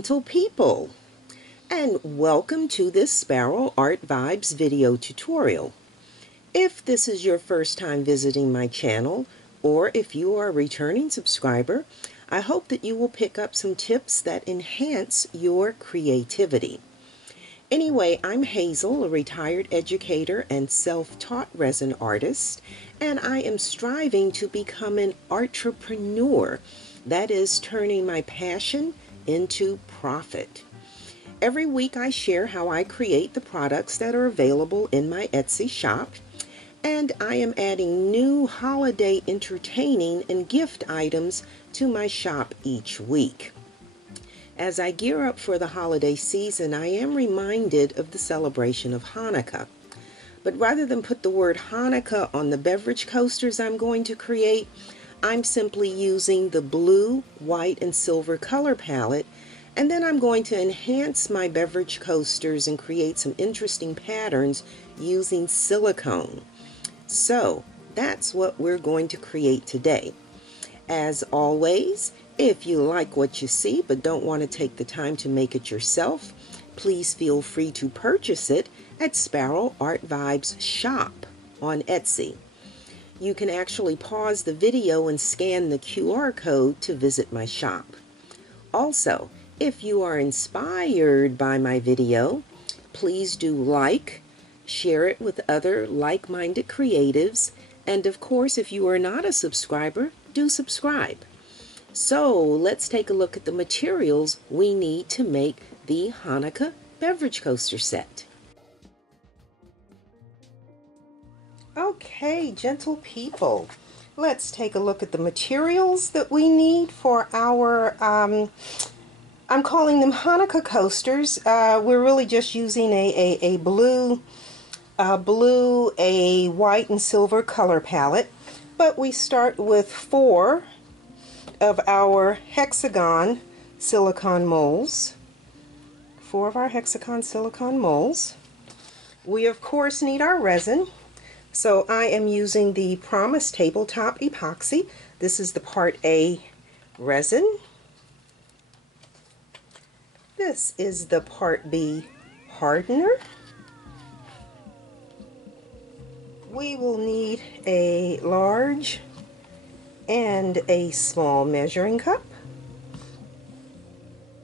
gentle people, and welcome to this Sparrow Art Vibes video tutorial. If this is your first time visiting my channel, or if you are a returning subscriber, I hope that you will pick up some tips that enhance your creativity. Anyway, I'm Hazel, a retired educator and self-taught resin artist, and I am striving to become an entrepreneur, that is, turning my passion into profit. Every week I share how I create the products that are available in my Etsy shop, and I am adding new holiday entertaining and gift items to my shop each week. As I gear up for the holiday season, I am reminded of the celebration of Hanukkah. But rather than put the word Hanukkah on the beverage coasters I'm going to create, I'm simply using the blue, white, and silver color palette, and then I'm going to enhance my beverage coasters and create some interesting patterns using silicone. So that's what we're going to create today. As always, if you like what you see but don't want to take the time to make it yourself, please feel free to purchase it at Sparrow Art Vibes shop on Etsy. You can actually pause the video and scan the QR code to visit my shop. Also, if you are inspired by my video, please do like, share it with other like-minded creatives, and of course, if you are not a subscriber, do subscribe. So let's take a look at the materials we need to make the Hanukkah beverage coaster set. Okay, gentle people, let's take a look at the materials that we need for our, I'm calling them Hanukkah coasters. We're really just using a blue, a white, and silver color palette. But we start with 4 of our hexagon silicone molds. 4 of our hexagon silicone molds. We of course need our resin. So I am using the Promise Tabletop Epoxy. This is the Part A resin. This is the Part B hardener. We will need a large and a small measuring cup.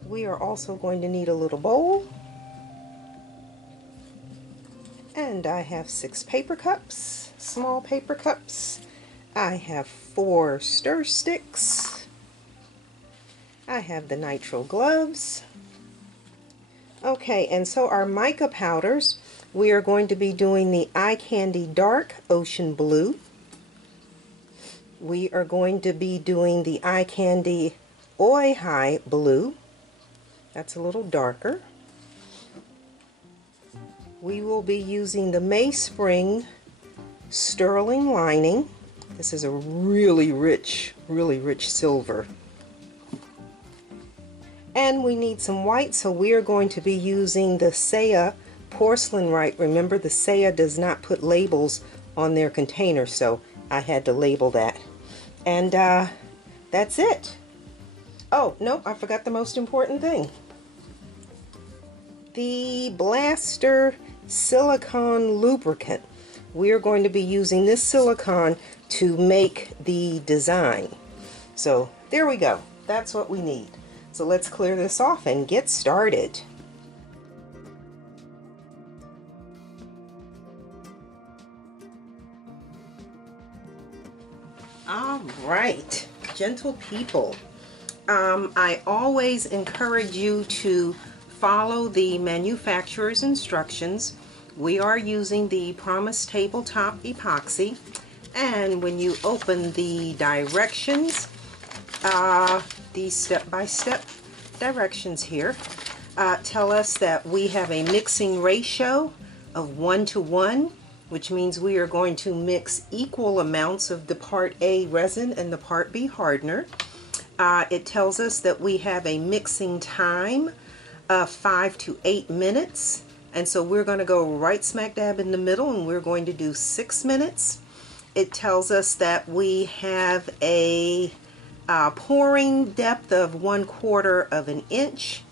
We are also going to need a little bowl. And I have 6 paper cups, small paper cups. I have 4 stir sticks. I have the nitrile gloves. Okay, and so our mica powders, we are going to be doing the Eye Candy Dark Ocean Blue. We are going to be doing the Eye Candy Oi High Blue. That's a little darker. We will be using the Mayspring Sterling Lining. This is a really rich silver. And we need some white, so we are going to be using the Saya Porcelain White. Remember, the Saya does not put labels on their container, so I had to label that. And that's it. Oh, no, I forgot the most important thing. The Blaster silicone lubricant. We are going to be using this silicone to make the design. So there we go. That's what we need. So let's clear this off and get started. All right, gentle people. I always encourage you to follow the manufacturer's instructions. We are using the Promise Tabletop Epoxy, and when you open the directions, these step-by-step directions here tell us that we have a mixing ratio of 1:1, which means we are going to mix equal amounts of the Part A resin and the Part B hardener. It tells us that we have a mixing time of 5 to 8 minutes, and so we're going to go right smack dab in the middle, and we're going to do 6 minutes. It tells us that we have a pouring depth of 1/4 of an inch,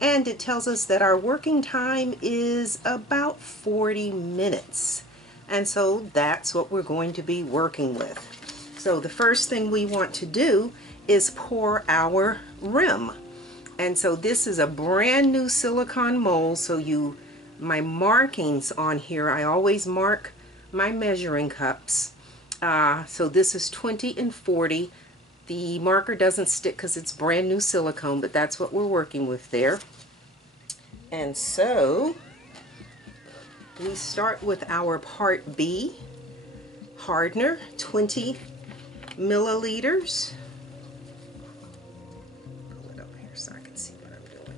and it tells us that our working time is about 40 minutes. And so that's what we're going to be working with. So the first thing we want to do is pour our rim. And so this is a brand new silicone mold, so my markings on here, I always mark my measuring cups. So this is 20 and 40. The marker doesn't stick because it's brand new silicone, but that's what we're working with there. And so we start with our part B, hardener, 20 milliliters. Pull it over here so I can see what I'm doing.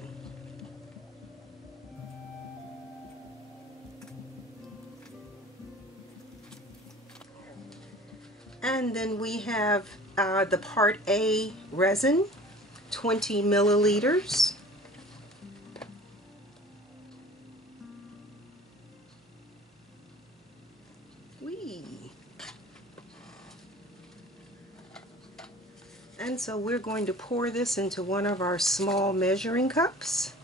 And then we have the part A resin, 20 milliliters. And so we're going to pour this into one of our small measuring cups.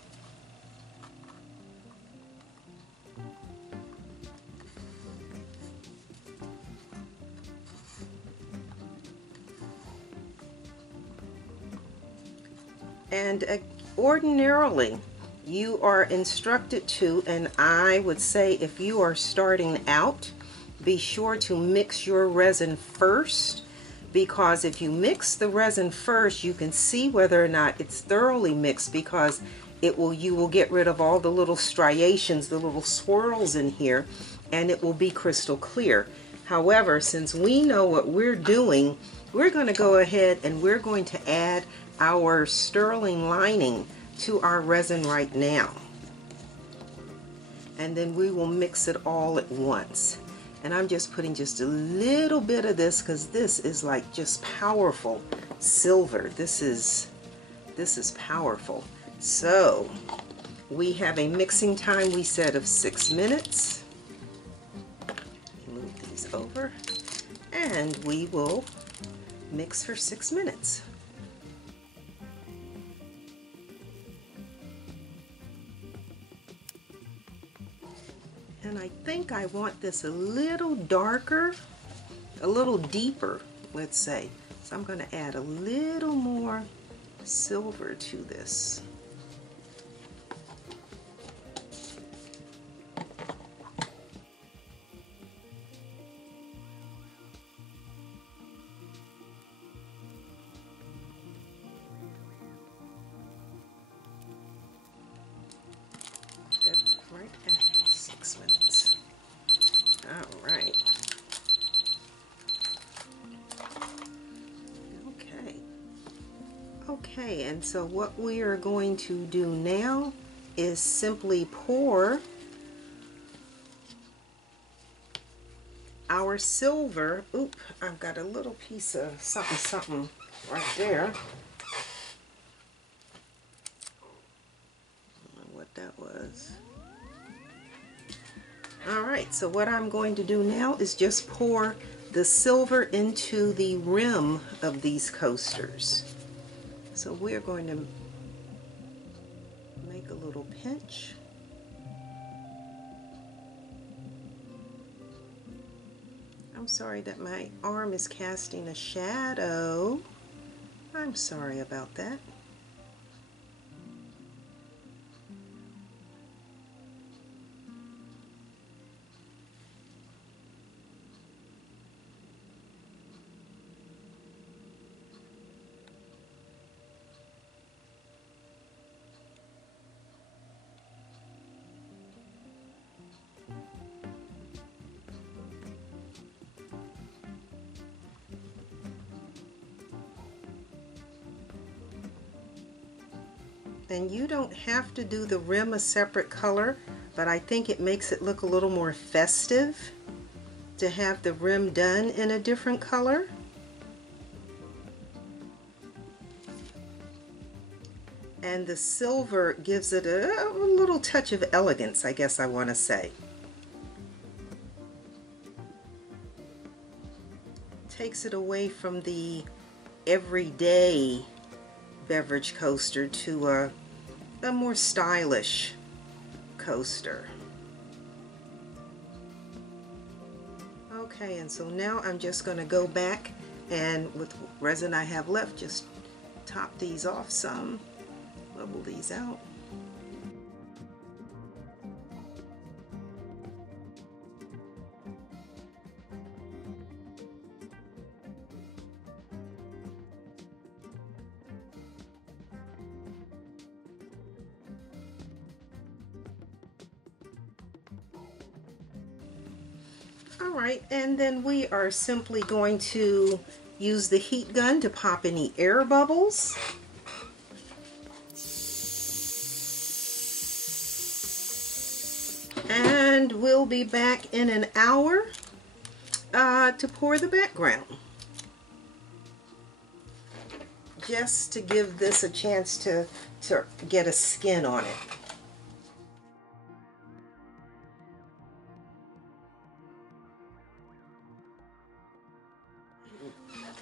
And ordinarily, you are instructed to, and I would say if you are starting out, be sure to mix your resin first, because if you mix the resin first, you can see whether or not it's thoroughly mixed, because you will get rid of all the little striations, the little swirls in here, and it will be crystal clear. However, since we know what we're doing, we're going to go ahead and we're going to add our sterling lining to our resin right now. And then we will mix it all at once. And I'm just putting just a little bit of this because this is like just powerful silver. This is powerful. So we have a mixing time we said of 6 minutes. Move these over and we will mix for 6 minutes. And I think I want this a little darker, a little deeper, let's say. So I'm going to add a little more silver to this. That's right at 6 minutes. All right. Okay, and so what we are going to do now is simply pour our silver. Oop, I've got a little piece of something right there. I don't know what that was. Alright, so what I'm going to do now is just pour the silver into the rim of these coasters. So we're going to make a little pinch. I'm sorry that my arm is casting a shadow. I'm sorry about that. And you don't have to do the rim a separate color, but I think it makes it look a little more festive to have the rim done in a different color. And the silver gives it a little touch of elegance, I guess I want to say. Takes it away from the everyday beverage coaster to a more stylish coaster. Okay, and so now I'm just going to go back and with resin I have left, just top these off some, level these out. Alright, and then we are simply going to use the heat gun to pop any air bubbles. And we'll be back in an hour to pour the background. Just to give this a chance to get a skin on it.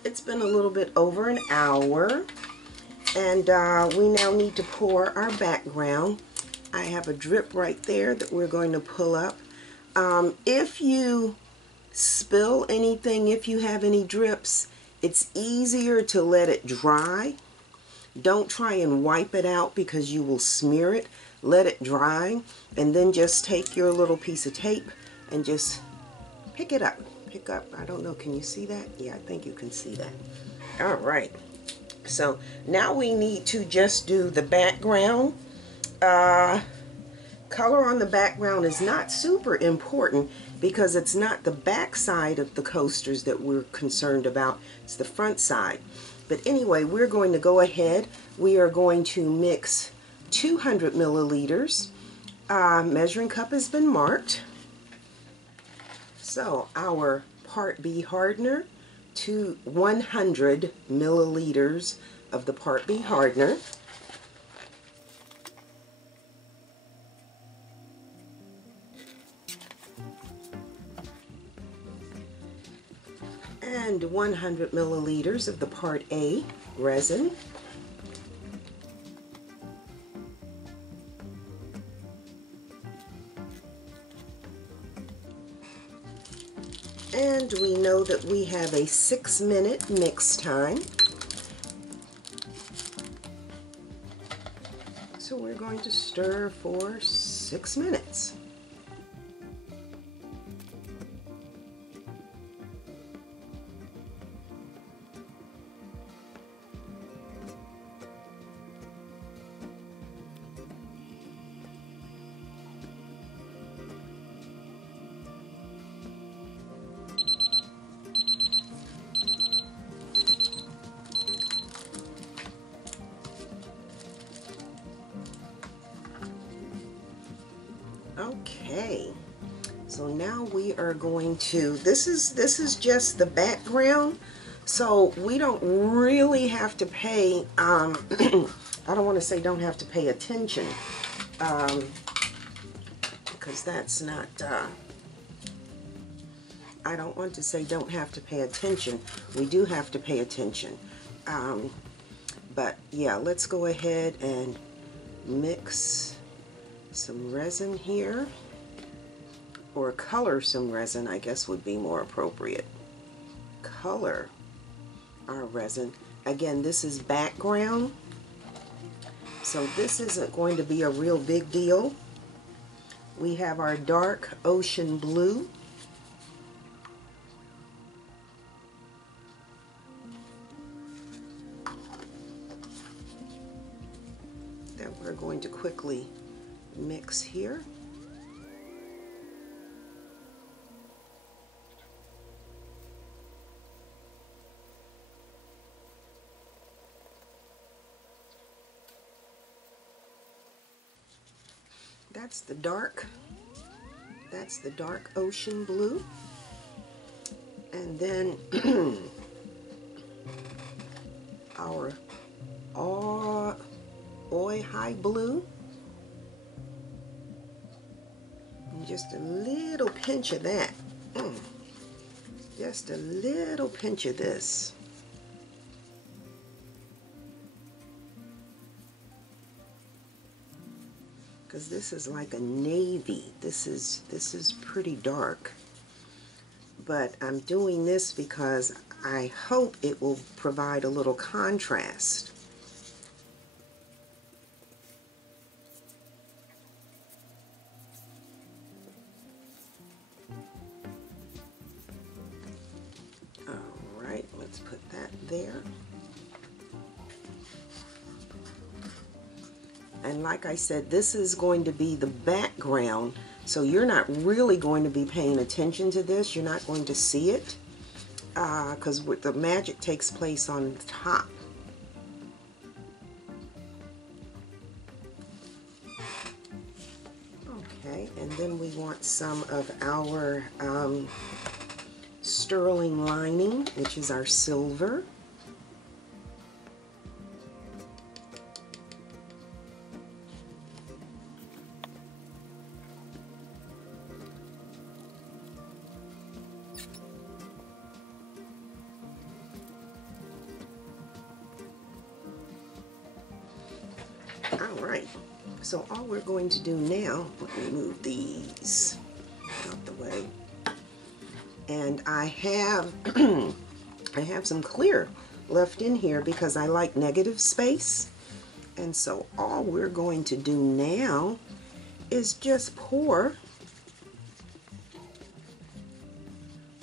It's been a little bit over an hour, and we now need to pour our background. I have a drip right there that we're going to pull up. If you spill anything, if you have any drips, it's easier to let it dry. Don't try and wipe it out because you will smear it. Let it dry, and then just take your little piece of tape and just pick it up. Pick up, I don't know, can you see that? Yeah, I think you can see that. All right, so now we need to just do the background. Color on the background is not super important because it's not the back side of the coasters that we're concerned about, it's the front side. But anyway, we're going to go ahead. We are going to mix 200 milliliters. Measuring cup has been marked. So our Part B hardener to 100 milliliters of the Part B hardener. And 100 milliliters of the Part A resin. And we know that we have a 6-minute mix time. So we're going to stir for 6 minutes. Okay, so now we are going to, this is just the background, so we don't really have to pay, I don't want to say don't have to pay attention, because that's not, I don't want to say don't have to pay attention. We do have to pay attention. But yeah, let's go ahead and mix some resin here, or color some resin, I guess would be more appropriate. Color our resin. Again, this is background, so this isn't going to be a real big deal. We have our dark ocean blue. That we're going to quickly mix here. That's the dark ocean blue. And then our oi high blue. And just a little pinch of that. Just a little pinch of this. because this is like a navy. This is pretty dark. But I'm doing this because I hope it will provide a little contrast. Alright, let's put that there. And like I said, this is going to be the background, so you're not really going to be paying attention to this. You're not going to see it because the magic takes place on the top. Okay, and then we want some of our sterling lining, which is our silver. Alright, so all we're going to do now, let me move these out the way, and I have I have some clear left in here because I like negative space, and so all we're going to do now is just pour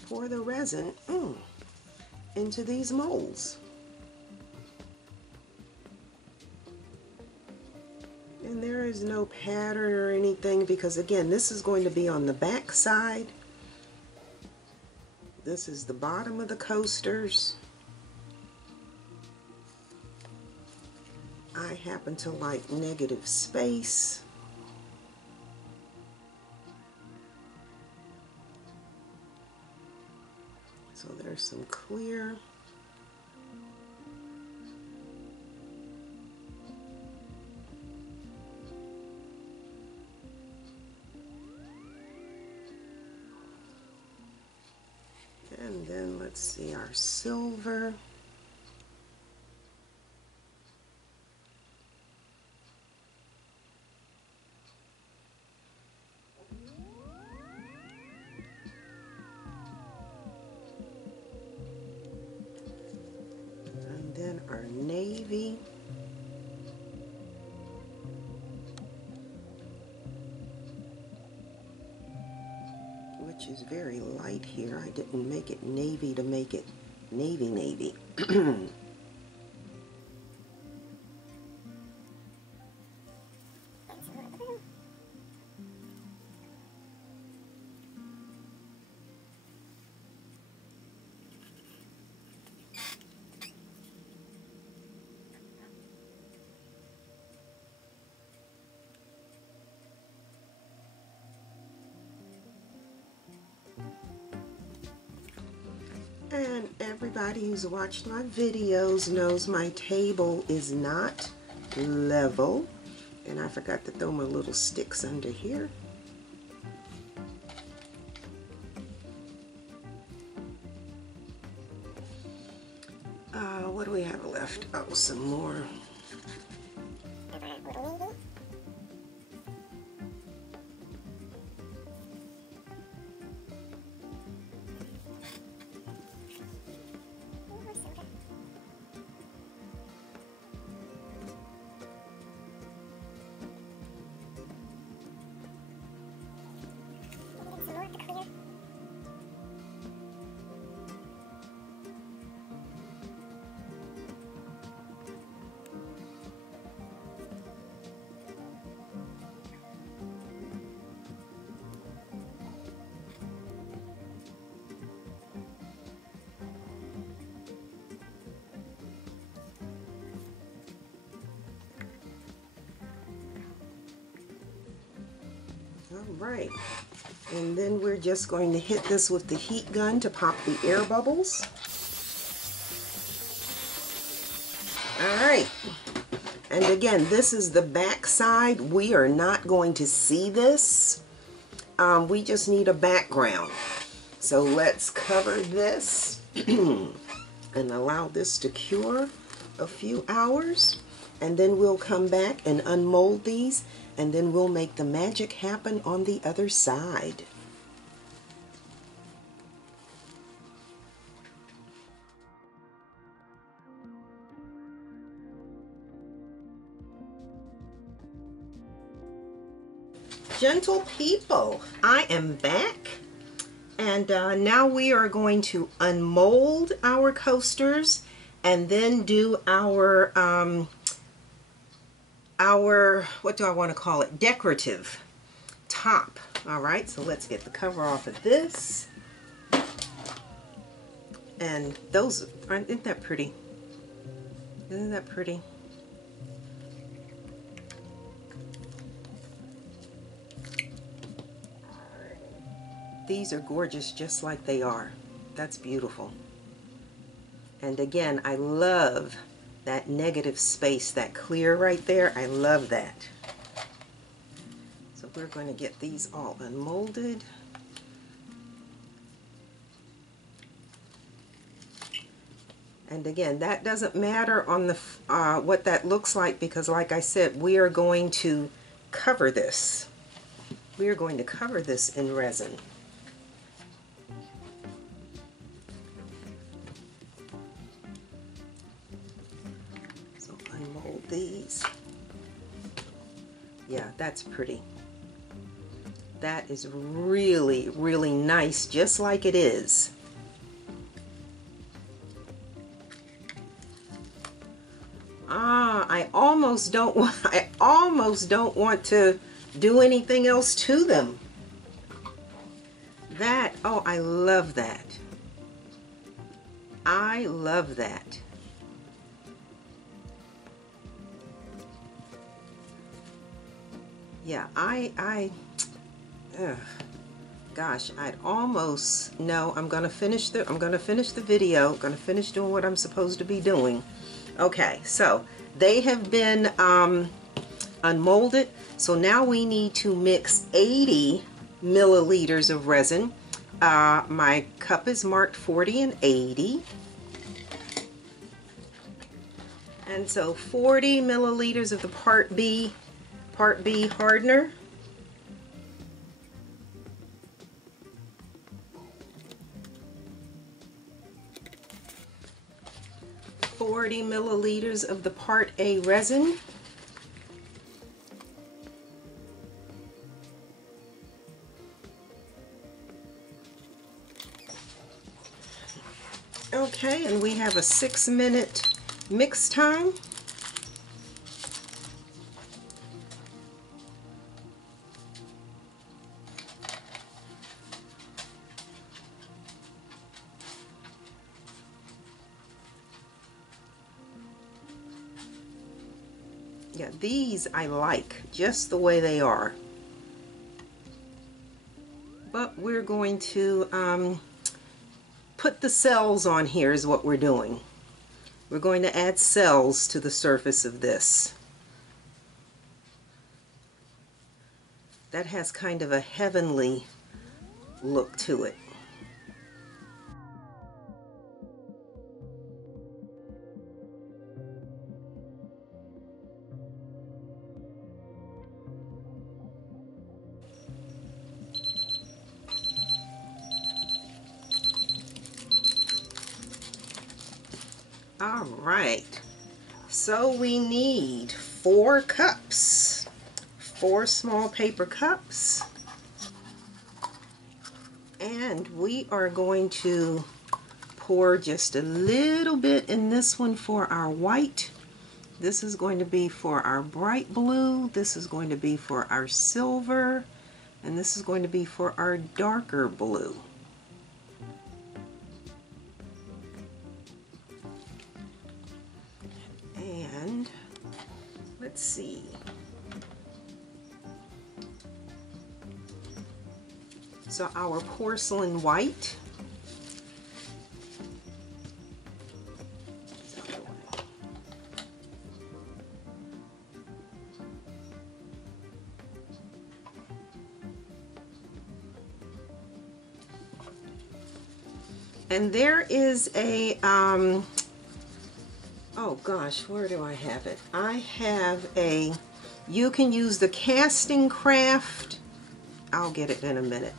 the resin into these molds. And there is no pattern or anything because, again, this is going to be on the back side. This is the bottom of the coasters. I happen to like negative space. So there's some clear. And then let's see our silver. And then our navy. Which is very light here. I didn't make it navy to make it navy. And everybody who's watched my videos knows my table is not level. And I forgot to throw my little sticks under here. What do we have left? Oh, some more. Alright, and then we're just going to hit this with the heat gun to pop the air bubbles. Alright, and again, this is the back side. We are not going to see this. We just need a background. So let's cover this and allow this to cure a few hours. and then we'll come back and unmold these, and then we'll make the magic happen on the other side. Gentle people, I am back, and now we are going to unmold our coasters and then do our what do I want to call it, decorative top. All right, so let's get the cover off of this. And those aren't, isn't that pretty? Isn't that pretty? These are gorgeous just like they are. That's beautiful. And again, I love that negative space, that clear right there. I love that. So we're going to get these all unmolded. And again, that doesn't matter on the what that looks like, because like I said, we are going to cover this. We are going to cover this in resin. These. Yeah, that's pretty. That is really, really nice, just like it is. I almost don't want to do anything else to them. That, oh, I love that. I love that. Yeah, gosh, I'd almost, no, I'm gonna finish the video, gonna finish doing what I'm supposed to be doing. Okay, so they have been unmolded, so now we need to mix 80 milliliters of resin. My cup is marked 40 and 80. And so 40 milliliters of the Part B hardener. $40 milliliters of the Part A resin. Okay, and we have a 6-minute mix time. Yeah, these I like just the way they are. But we're going to put the cells on here is what we're doing. We're going to add cells to the surface of this. That has kind of a heavenly look to it. All right, so we need 4 cups, 4 small paper cups, and we are going to pour just a little bit in this one for our white. This is going to be for our bright blue, this is going to be for our silver, and this is going to be for our darker blue. And let's see. So our porcelain white. And there is a, oh oh gosh, where do I have it? I have a, you can use the casting craft. I'll get it in a minute.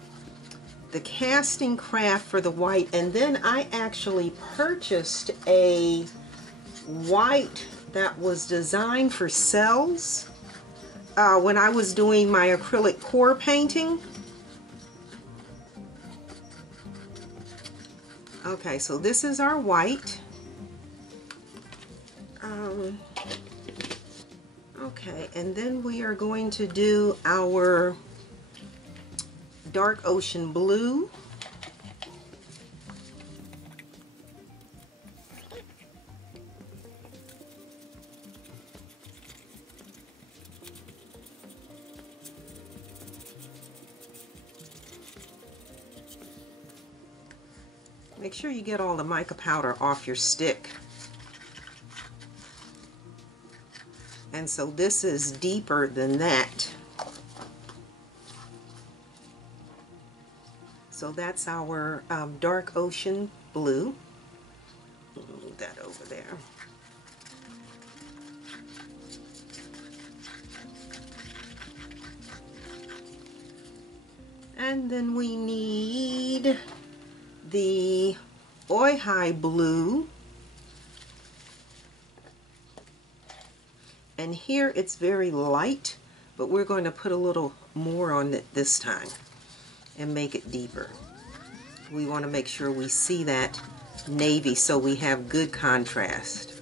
The casting craft for the white, and then I actually purchased a white that was designed for cells when I was doing my acrylic pour painting. Okay, so this is our white. Okay, and then we are going to do our dark ocean blue. Make sure you get all the mica powder off your stick. And so this is deeper than that. So that's our dark ocean blue. Move that over there. And then we need the Oi blue. And here it's very light, but we're going to put a little more on it this time and make it deeper. We want to make sure we see that navy so we have good contrast.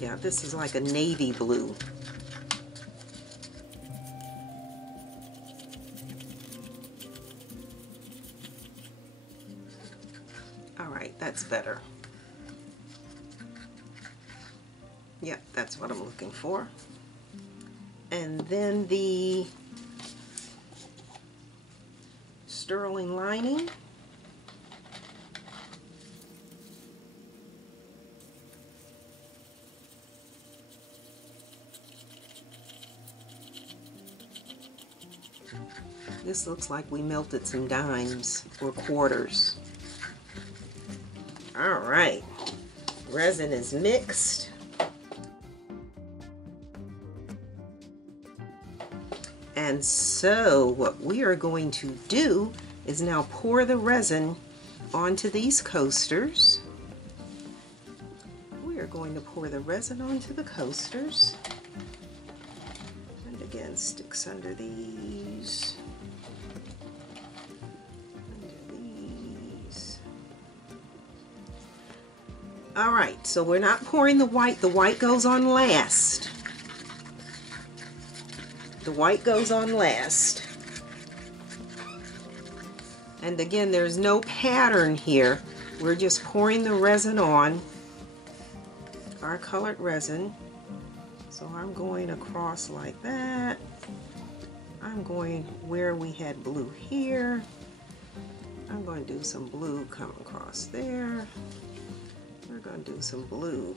Yeah, this is like a navy blue. Alright, that's better. Yep, that's what I'm looking for. And then the sterling lining. This looks like we melted some dimes or quarters. All right, resin is mixed. And so what we are going to do is now pour the resin onto these coasters. We are going to pour the resin onto the coasters. And again, sticks under these. All right, so we're not pouring the white. The white goes on last. The white goes on last. And again, there's no pattern here. We're just pouring the resin on, our colored resin. So I'm going across like that. I'm going where we had blue here. I'm going to do some blue come across there. We're going to do some blue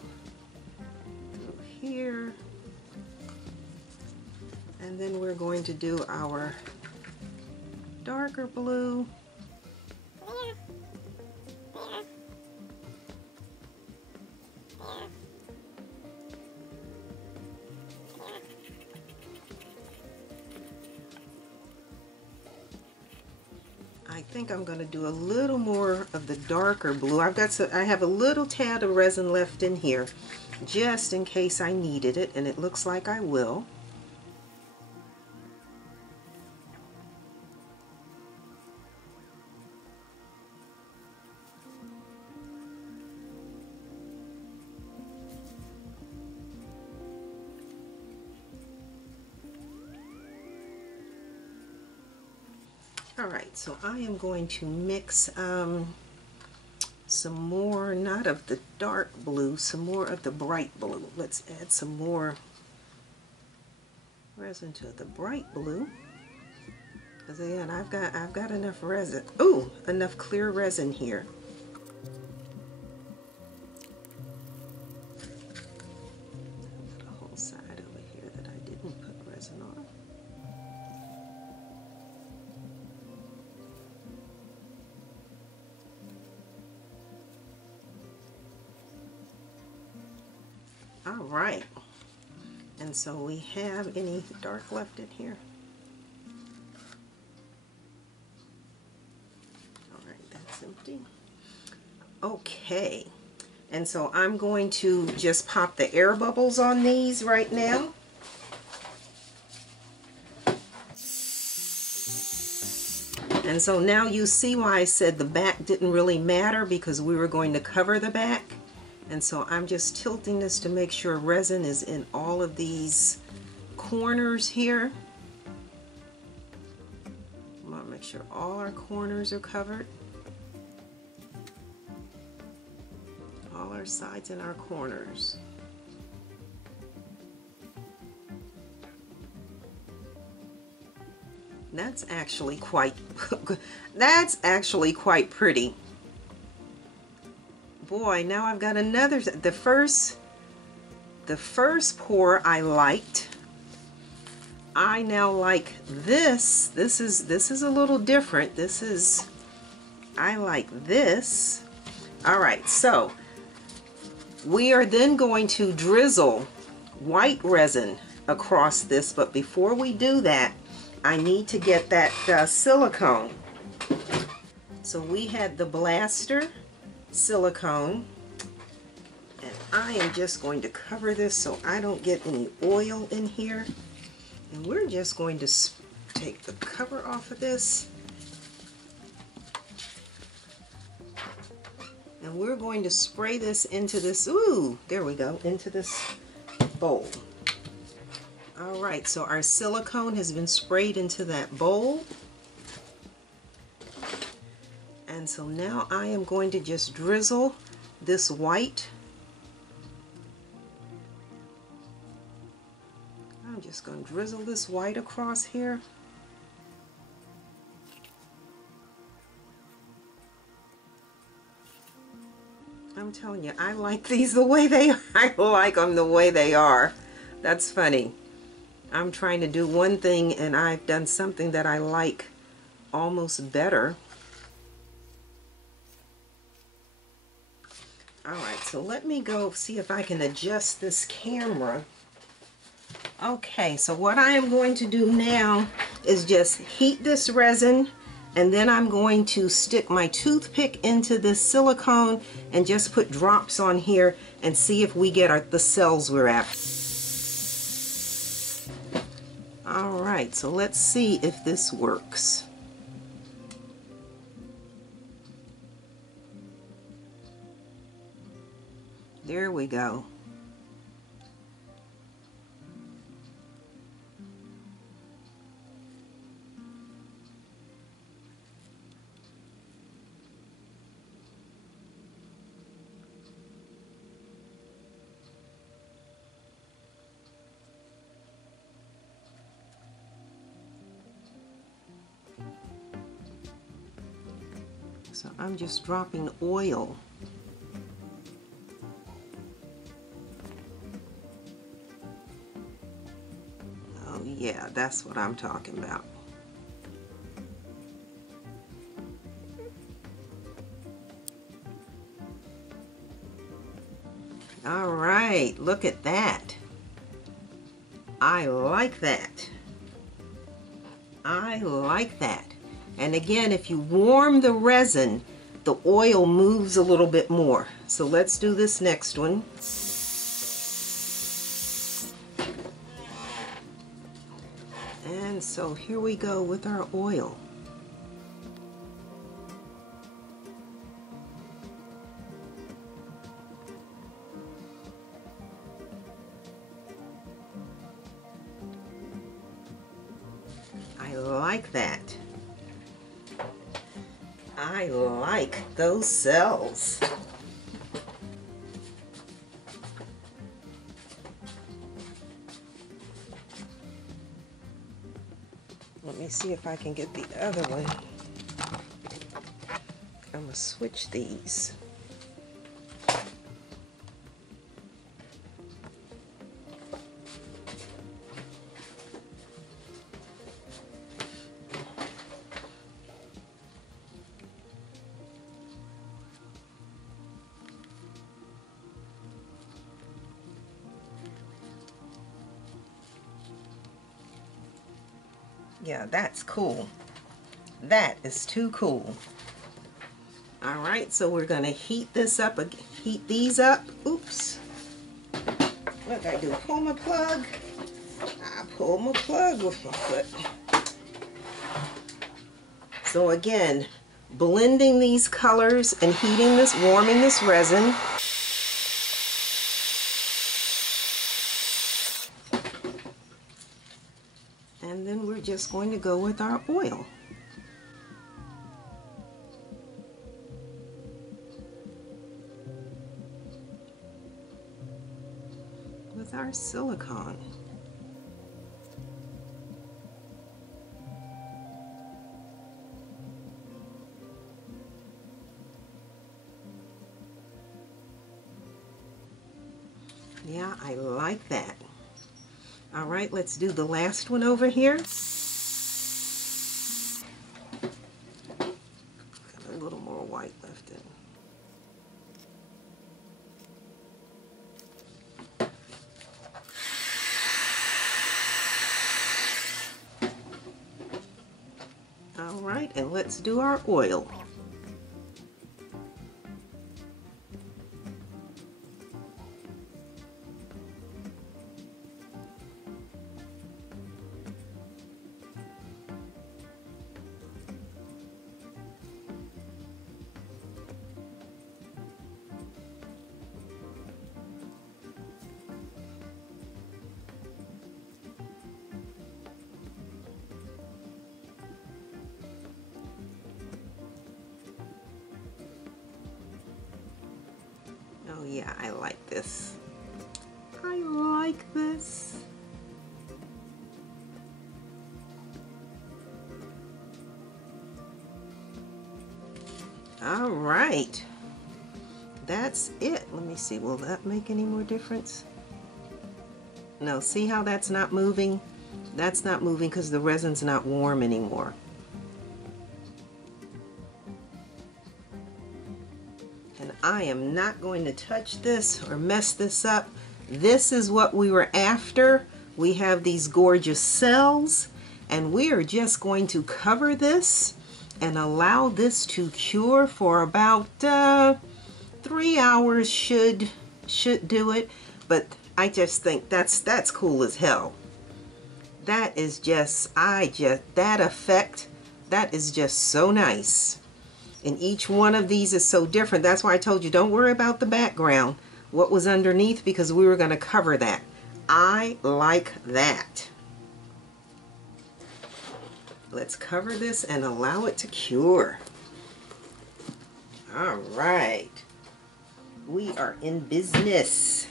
through here. And then we're going to do our darker blue. I think I'm going to do a little more of the darker blue. I have a little tad of resin left in here just in case I needed it, and it looks like I will. Alright, so I am going to mix some more, not of the dark blue, some more of the bright blue. Let's add some more resin to the bright blue. Because again, I've got enough resin. Ooh, enough clear resin here. The whole side over here that I didn't put resin on. All right. And so we have any dark left in here? All right, that's empty. Okay. And so I'm going to just pop the air bubbles on these right now. And so now you see why I said the back didn't really matter, because we were going to cover the back. And so I'm just tilting this to make sure resin is in all of these corners here. I want to make sure all our corners are covered. All our sides and our corners. That's actually quite pretty. Boy, now I've got another. The first pour I liked. I now like this. This is a little different. I like this. All right, so we are then going to drizzle white resin across this, but before we do that, I need to get that silicone. So we had the blaster silicone, and I am just going to cover this so I don't get any oil in here. And we're just going to take the cover off of this, and we're going to spray this into this, ooh, there we go, into this bowl. All right, so our silicone has been sprayed into that bowl. And so now I am going to just drizzle this white. I'm just going to drizzle this white across here. I'm telling you, I like these the way they are. I like them the way they are. That's funny. I'm trying to do one thing and I've done something that I like almost better. Alright, so let me go see if I can adjust this camera. Okay, so what I am going to do now is just heat this resin, and then I'm going to stick my toothpick into this silicone and just put drops on here and see if we get the cells we're after. Alright, so let's see if this works. There we go. So I'm just dropping oil. Oh yeah, that's what I'm talking about. All right, look at that. I like that. I like that. And again, if you warm the resin, the oil moves a little bit more. So let's do this next one. And so here we go with our oil. I like that. I like those cells. Let me see if I can get the other one. I'm going to switch these. Yeah, that's cool. That is too cool. All right, so we're gonna heat this up, heat these up. Oops. What did I do? Pull my plug? I pull my plug with my foot. So again, blending these colors and heating this, warming this resin. And then we're just going to go with our oil. With our silicone. Yeah, I like that. All right, let's do the last one over here. Got a little more white left in. All right, and let's do our oil. Oh yeah, I like this. I like this. All right. That's it. Let me see, will that make any more difference? No, see how that's not moving? That's not moving because the resin's not warm anymore. And I am not going to touch this or mess this up. This is what we were after. We have these gorgeous cells, and we are just going to cover this and allow this to cure for about 3 hours should do it. But I just think that's cool as hell. That is just, that effect, that is just so nice. And each one of these is so different. That's why I told you, don't worry about the background, what was underneath, because we were going to cover that. I like that. Let's cover this and allow it to cure. All right. We are in business.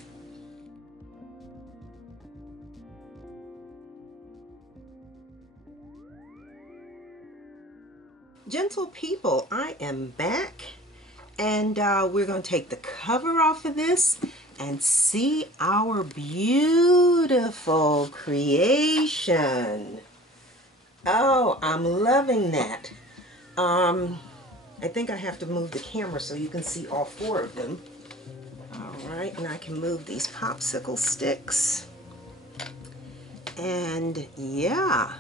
Gentle people, I am back, and we're going to take the cover off of this and see our beautiful creation. Oh, I'm loving that. I think I have to move the camera so you can see all 4 of them. All right, and I can move these popsicle sticks. And yeah,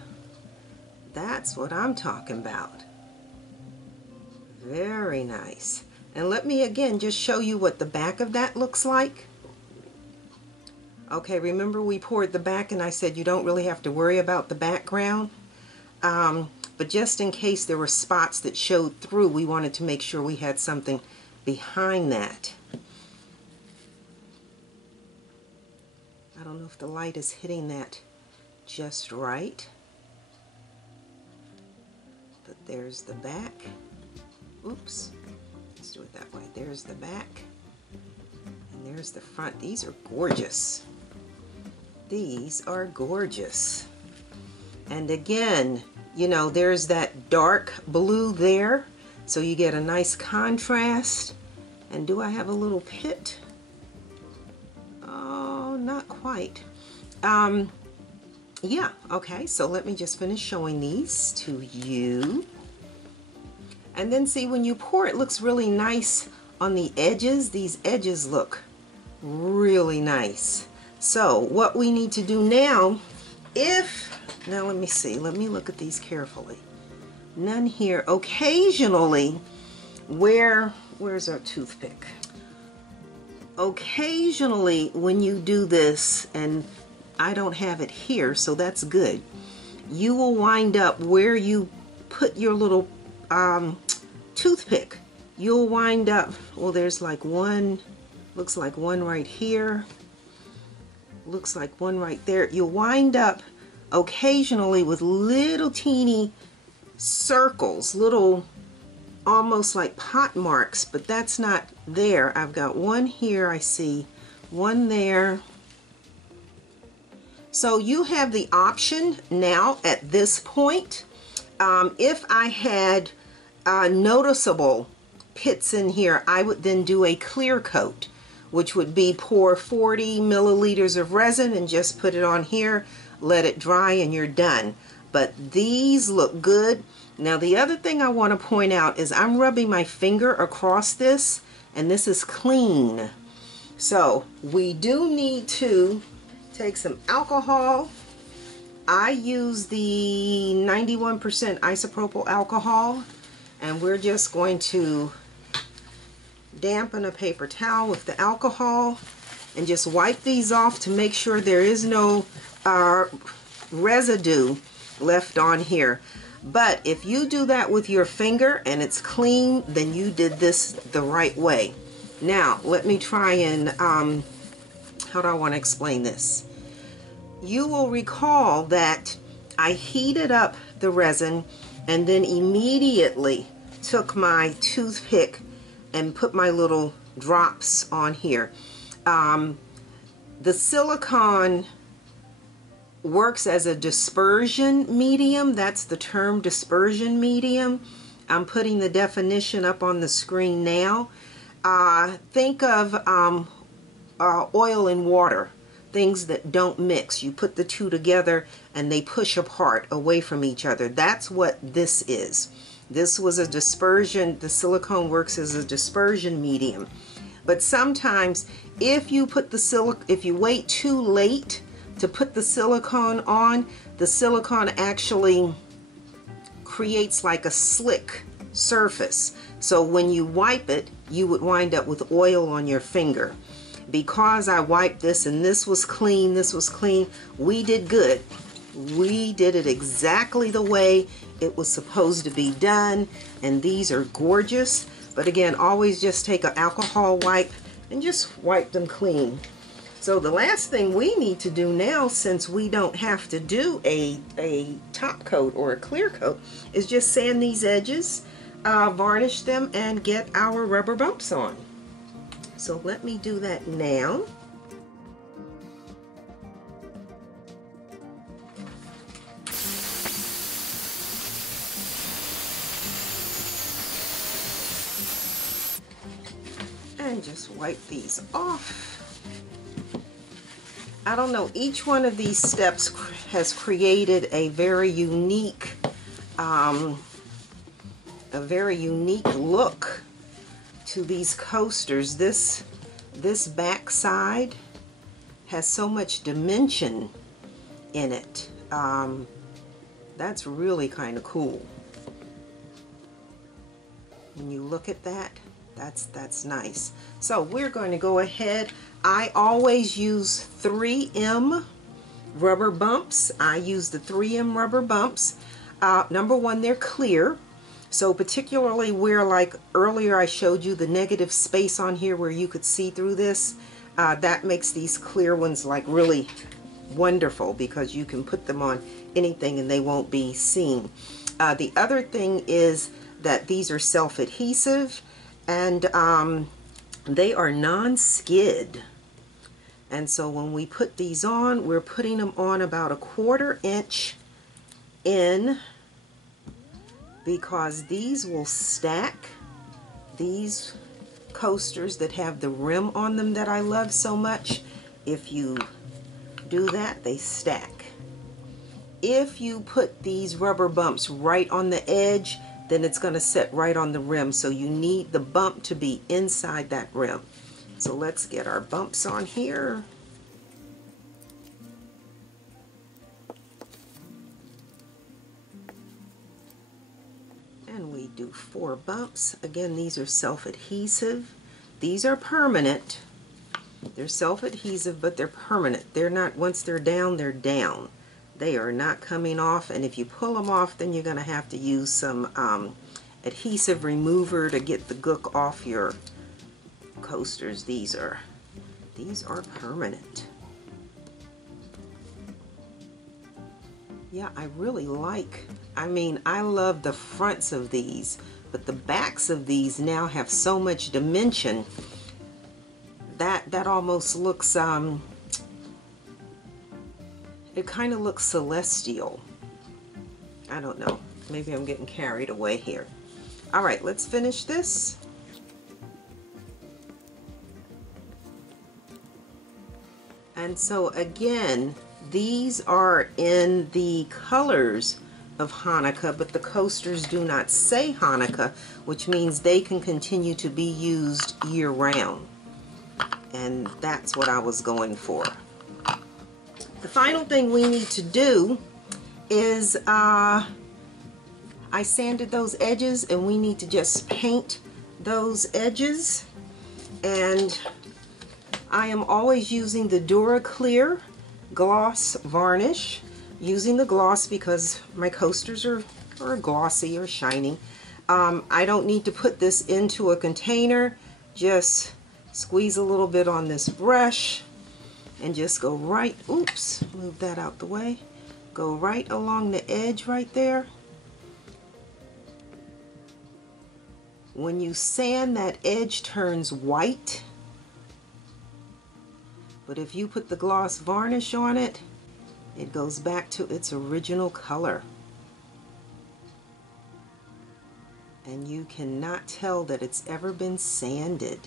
that's what I'm talking about. Very nice. And let me again just show you what the back of that looks like. Okay, remember we poured the back and I said you don't really have to worry about the background. But just in case there were spots that showed through, we wanted to make sure we had something behind that. I don't know if the light is hitting that just right. But there's the back. Oops, let's do it that way. There's the back, and there's the front. These are gorgeous. These are gorgeous. And again, you know, there's that dark blue there, so you get a nice contrast. And do I have a little pit? Oh, not quite. Yeah, okay, so let me just finish showing these to you. And then see, when you pour, it looks really nice on the edges. These edges look really nice. So what we need to do now Now let me see, let me look at these carefully. None here. Occasionally, where's our toothpick? Occasionally when you do this, and I don't have it here, so that's good, you will wind up where you put your little toothpick. You'll wind up, well, there's like one, looks like one right here, looks like one right there. You'll wind up occasionally with little teeny circles, little almost like pot marks, but that's not there. I've got one here, I see one there. So you have the option now at this point. If I had noticeable pits in here, I would then do a clear coat, which would be pour 40 milliliters of resin and just put it on here, let it dry, and you're done. But these look good. Now the other thing I want to point out is I'm rubbing my finger across this, and this is clean. So we do need to take some alcohol. I use the 91% isopropyl alcohol, and we're just going to dampen a paper towel with the alcohol and just wipe these off to make sure there is no residue left on here. But if you do that with your finger and it's clean, then you did this the right way. Now let me try and how do I want to explain this? You will recall that I heated up the resin and then immediately took my toothpick and put my little drops on here. The silicone works as a dispersion medium. That's the term, dispersion medium. I'm putting the definition up on the screen now. Think of oil and water, things that don't mix. You put the two together and they push apart away from each other. That's what this is. This was a dispersion. The silicone works as a dispersion medium. But sometimes if you put the if you wait too late to put the silicone on, the silicone actually creates like a slick surface. So when you wipe it, you would wind up with oil on your finger. Because I wiped this and this was clean, we did good. We did it exactly the way it was supposed to be done, and these are gorgeous. But again, always just take an alcohol wipe and just wipe them clean. So the last thing we need to do now, since we don't have to do a top coat or a clear coat, is just sand these edges, varnish them, and get our rubber bumps on. So let me do that now. And just wipe these off. I don't know, each one of these steps has created a very unique look to these coasters. This back side has so much dimension in it. That's really kind of cool. When you look at that, that's nice. So we're going to go ahead. I always use 3M rubber bumps. I use the 3M rubber bumps. Number one, they're clear. So particularly where, like earlier I showed you the negative space on here where you could see through this, that makes these clear ones like really wonderful because you can put them on anything and they won't be seen. The other thing is that these are self-adhesive, and they are non-skid. And so when we put these on, we're putting them on about 1/4 inch in, because these will stack. These coasters that have the rim on them that I love so much, if you do that, they stack. If you put these rubber bumps right on the edge, then it's going to set right on the rim. So you need the bump to be inside that rim. So let's get our bumps on here. Do 4 bumps. Again, these are self-adhesive. These are permanent. They're self-adhesive, but they're permanent. They're not, once they're down, they're down. They are not coming off, and if you pull them off, then you're going to have to use some adhesive remover to get the gook off your coasters. These are permanent. Yeah, I really like, I mean, I love the fronts of these, but the backs of these now have so much dimension that almost looks, it kind of looks celestial. I don't know, maybe I'm getting carried away here. All right, let's finish this. And so again, these are in the colors of Hanukkah, but the coasters do not say Hanukkah, which means they can continue to be used year-round. And that's what I was going for. The final thing we need to do is, I sanded those edges, and we need to just paint those edges. And I am always using the Dura Clear gloss varnish, using the gloss because my coasters are glossy or shiny. I don't need to put this into a container. Just squeeze a little bit on this brush and just go right, oops, move that out the way, go right along the edge right there. When you sand, that edge turns white. But if you put the gloss varnish on it, it goes back to its original color. And you cannot tell that it's ever been sanded.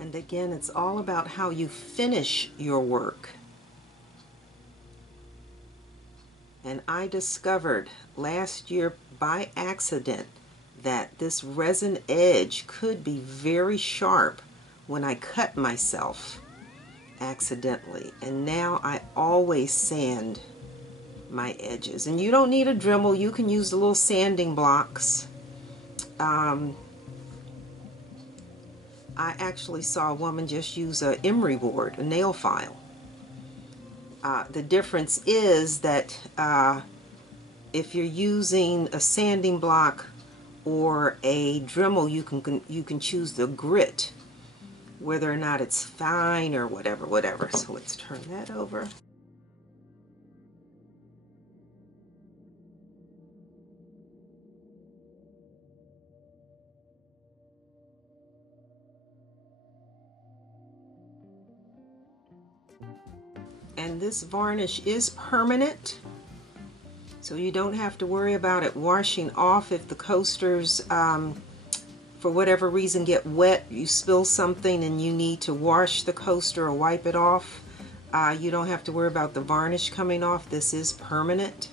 And again, it's all about how you finish your work. And I discovered last year by accident that this resin edge could be very sharp when I cut myself accidentally. And now I always sand my edges. And you don't need a Dremel, you can use the little sanding blocks. I actually saw a woman just use a emery board, a nail file. The difference is that if you're using a sanding block or a Dremel, you can choose the grit, whether or not it's fine or whatever. So let's turn that over. And this varnish is permanent, so you don't have to worry about it washing off if the coasters, for whatever reason, get wet, you spill something and you need to wash the coaster or wipe it off. You don't have to worry about the varnish coming off. This is permanent.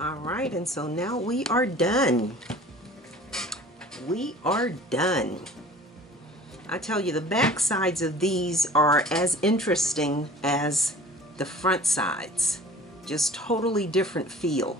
Alright, and so now we are done. We are done. I tell you, the back sides of these are as interesting as the front sides. Just totally different feel.